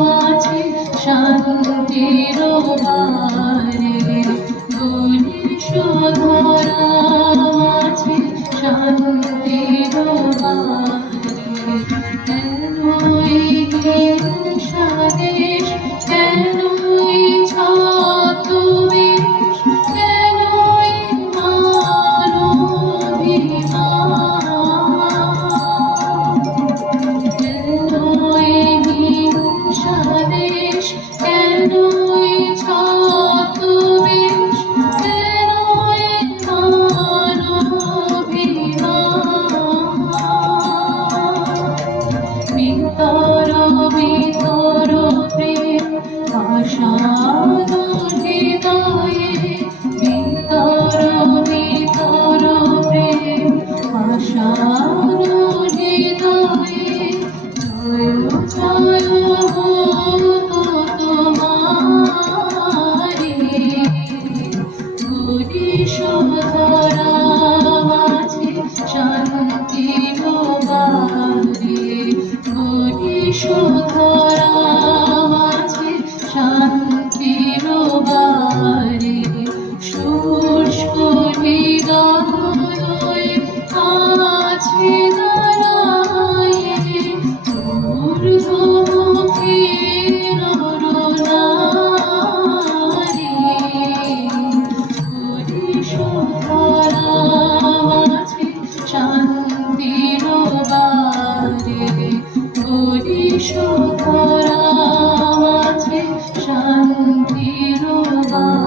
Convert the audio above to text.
মাঝে শান্তির বারে, গরিশ ধরা মাঝে শান্তির বারে। কেন এই হিংসা দেশ, কেন এই ছদ্মবেশ, কেন এই মান-অভিমান? কেন এই হিংসা দেশ, কেন এই ছদ্মবেশ, কেন এই মান-অভিমান? ভিতর ভিতর প্রেম আশাদ হৃদয়ে, ভিতর ভিতর প্রেম আশাদ হৃদয়ে। জয় জয় হোক তোমারি, গরিশ ধরা মাঝে শান্তির বারে, গরিশ ধরা মাঝে শান্তির বারে। শুষ্ক হৃদয়ে আছে দাঁড়ায়ে, ঊর্ধ্বমুখী নরনারী। গরিশ ধরা মাঝে শান্তির বারে, গরিশ ধরা মাঝে শান্তির বারে।